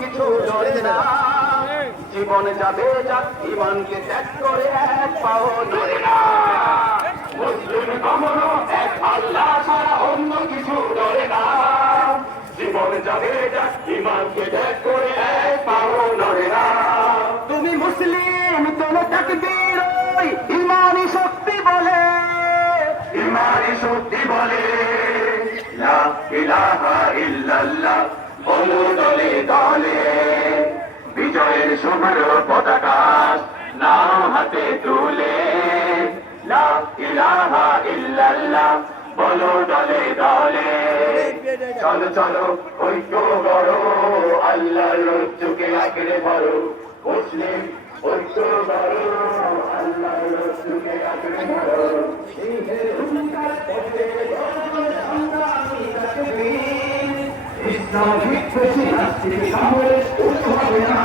কিছু নড়ে না। জীবন যাবে যাক, ইমানকে ত্যাগ করে এক পাও নড়ে না। মুসলিম কখনো এক আল্লাহ ছাড়া অন্য কিছু নড়ে না। জীবন যাবে যাক, ইমানকে ত্যাগ করে এক পাও নড়ে না। তুমি মুসলিম, তোলো তাকবীর, ওই ইমানি শক্তি বলে, ইমানি শক্তি বলে। লা ইলাহা ইল্লাল্লাহ বলো দলে দলে। বিজয়ের শুভ্র পতাকা নাও হাতে তুলে। লা ইলাহা ইল্লাল্লাহ বলো দলে দলে। চলো চলো ঐক্য করো, আল্লাহর চোখে আঁকড়ে ধরো। মুসলিম ঐক্য করো, আল্লাহর চোখে আঁকড়ে ধরো। ইসলামিক খুশি আসছে সামনে উঠবে না।